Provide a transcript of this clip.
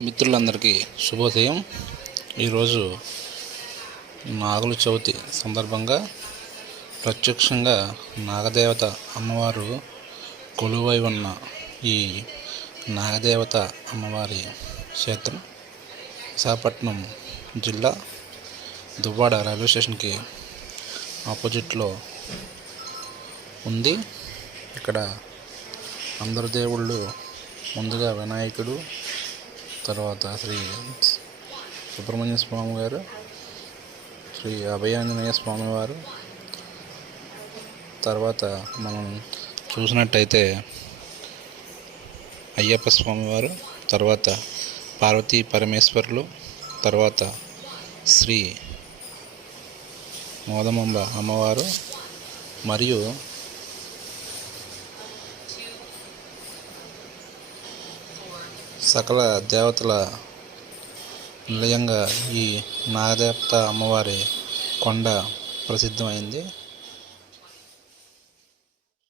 మిత్రులందరికీ శుభోదయం. ఈరోజు నాగుల చవితి సందర్భంగా ప్రత్యక్షంగా నాగదేవత అమ్మవారు కొలువై ఉన్న ఈ నాగదేవత అమ్మవారి క్షేత్రం విశాఖపట్నం జిల్లా దువ్వాడ రైల్వే స్టేషన్కి ఆపోజిట్లో ఉంది. ఇక్కడ అందరు దేవుళ్ళు ముందుగా వినాయకుడు, తర్వాత శ్రీ సుబ్రహ్మణ్య స్వామి వారు, శ్రీ అభయాంజనేయ స్వామి వారు, తర్వాత మనం చూసినట్టయితే అయ్యప్ప స్వామివారు, తర్వాత పార్వతీ పరమేశ్వరులు, తర్వాత శ్రీ మోదమాంబ అమ్మవారు మరియు సకల దేవతల నిలయంగా ఈ నాగదేవత అమ్మవారి కొండ ప్రసిద్ధమైంది.